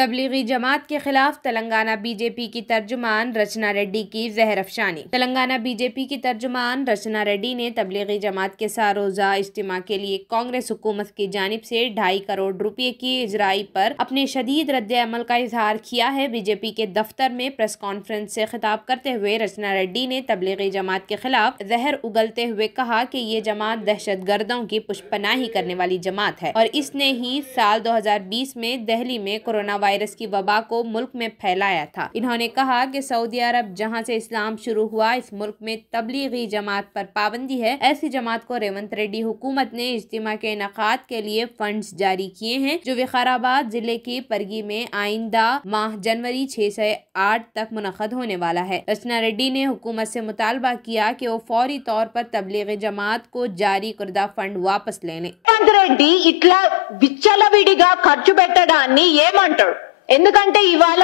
तबलीगी जमात के खिलाफ तेलंगाना बीजेपी की तर्जुमान रचना रेड्डी की जहर अफशानी। तेलंगाना बीजेपी की तर्जुमान रचना रेड्डी ने तबलीगी जमात के सारोजा इज्तिमा के लिए कांग्रेस हुकूमत की जानिब से 2.5 करोड़ रुपए की इजराई पर अपने शदीद रद्द-ए-अमल का इजहार किया है। बीजेपी के दफ्तर में प्रेस कॉन्फ्रेंस से खिताब करते हुए रचना रेड्डी ने तबलीगी जमात के खिलाफ जहर उगलते हुए कहा कि ये जमात दहशत गर्दों की पुष्पनाही करने वाली जमात है और इसने ही साल 2020 में दिल्ली में कोरोना वायरस की वबा को मुल्क में फैलाया था। इन्होंने कहा कि सऊदी अरब जहां से इस्लाम शुरू हुआ, इस मुल्क में तबलीगी जमात पर पाबंदी है। ऐसी जमात को रेवंत रेड्डी हुकूमत ने इज्तिमा के इनेकाद के लिए फंड्स जारी किए हैं, जो विकाराबाद जिले की परगी में आइंदा माह जनवरी 6 से 8 तक मुनक़द होने वाला है। रचना रेड्डी ने हुकूमत से मुतालबा किया कि वो फौरी तौर पर तबलीगी जमात को जारी करदा फंड वापस ले लें। రెడ్డి ఇట్లా విచ్చలవిడిగా ఖర్చు పెట్టడాన్ని ఏమంటారు? ఎందుకంటే ఇవాళ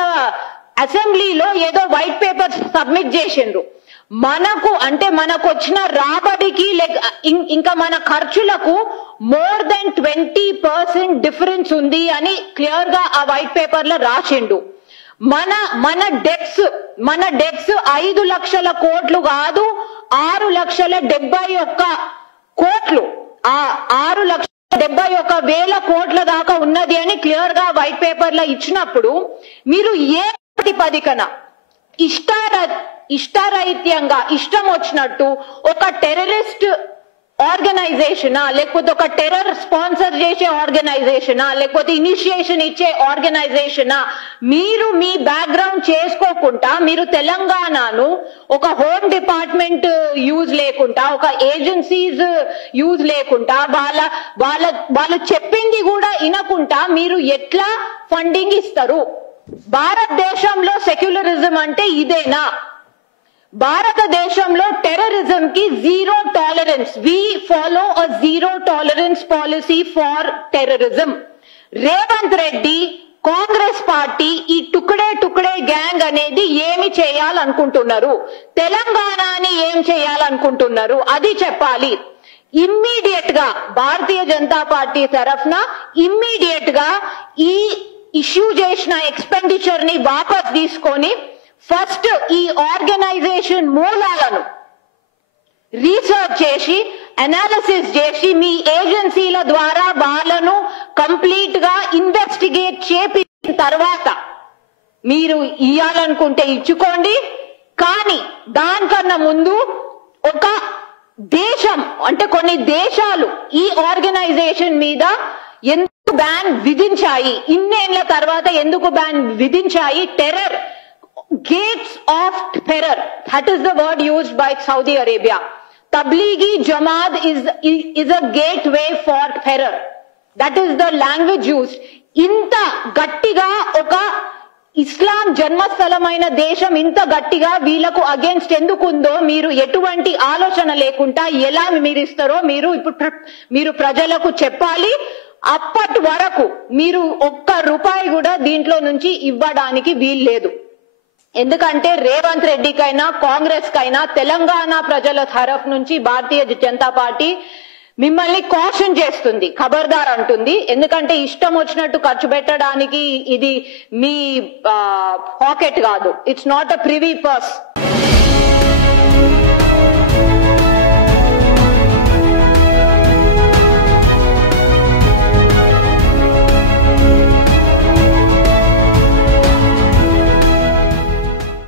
అసెంబ్లీలో ఏదో వైట్ పేపర్స్ సబ్మిట్ చేసిండ్రు. మనకు అంటే మనకు వచ్చిన రాబడికి ఇంకా మన ఖర్చులకు మోర్ దెన్ 20% డిఫరెన్స్ ఉంది అని క్లియర్ గా ఆ వైట్ పేపర్ లో రాసిండు. మన డెట్స్ 5 లక్షల కోట్లు కాదు, 6,71,00,000 కోట్లు. ఆ 6,71,000 కోట్ల దాకా ఉన్నది అని క్లియర్ గా వైట్ పేపర్ లో ఇచ్చినప్పుడు మీరు ఏ ప్రతిపదికన ఇష్టారాహిత్యంగా ఇష్టం వచ్చినట్టు ఒక టెర్రరిస్ట్ ఆర్గనైజేషనా, లేకపోతే ఒక టెర్రర్ స్పాన్సర్ చేసే ఆర్గనైజేషనా, లేకపోతే ఇనిషియేషన్ ఇచ్చే ఆర్గనైజేషనా, మీరు మీ బ్యాక్గ్రౌండ్ చేసుకోకుండా మీరు తెలంగాణను ఒక హోమ్ డిపార్ట్మెంట్ యూజ్ లేకుండా, ఒక ఏజెన్సీస్ యూజ్ లేకుండా, వాళ్ళు చెప్పింది కూడా వినకుండా మీరు ఎట్లా ఫండింగ్ ఇస్తారు? భారతదేశంలో సెక్యులరిజం అంటే ఇదేనా? భారతదేశంలో టెర్రరిజం కి zero tolerance. We follow a zero tolerance policy for terrorism. Revanth Reddy Congress party ఈ టుకడే గ్యాంగ్ అనేది ఏమి చేయాలనుకుంటున్నారు? తెలంగాణని ఏం చేయాలనుకుంటున్నారు? అది చెప్పాలి. ఇమ్మీడియట్ గా భారతీయ జనతా పార్టీ తరఫున ఇమ్మీడియట్ గా ఈ ఇష్యూ చేసిన ఎక్స్పెండిచర్ ని వాపస్ తీసుకొని ఫస్ట్ ఈ ఆర్గనైజేషన్ మూలాలను రీసెర్చ్ చేసి అనాలిసిస్ చేసి మీ ఏజెన్సీల ద్వారా వాళ్ళను కంప్లీట్ గా ఇన్వెస్టిగేట్ చేసిన తర్వాత మీరు ఇయ్యాలనుకుంటే ఇచ్చుకోండి. కానీ దానికన్నా ముందు ఒక దేశం అంటే కొన్ని దేశాలు ఈ ఆర్గనైజేషన్ మీద ఎందుకు బ్యాన్ విధించాయి, ఇన్నేళ్ల తర్వాత ఎందుకు బ్యాన్ విధించాయి? Terror, gates of terror, that is the word used by Saudi Arabia. Tablighi Jamaat is a gateway for terror. That is the language used. Inta gattiga oka ఇస్లాం జన్మస్థలమైన దేశం ఇంత గట్టిగా వీళ్ళకు అగేన్స్ట్ ఎందుకుందో మీరు ఎటువంటి ఆలోచన లేకుండా ఎలా మీరు ఇస్తారో మీరు ప్రజలకు చెప్పాలి. అప్పటి వరకు మీరు ₹1 కూడా దీంట్లో నుంచి ఇవ్వడానికి వీల్లేదు. ఎందుకంటే రేవంత్ రెడ్డికైనా కాంగ్రెస్ కైనా తెలంగాణ ప్రజల తరఫు నుంచి భారతీయ జనతా పార్టీ మిమ్మల్ని కాషన్ చేస్తుంది, ఖబర్దార్ అంటుంది. ఎందుకంటే ఇష్టం వచ్చినట్టు ఖర్చు పెట్టడానికి ఇది మీ పాకెట్ కాదు. It's not a privy purse.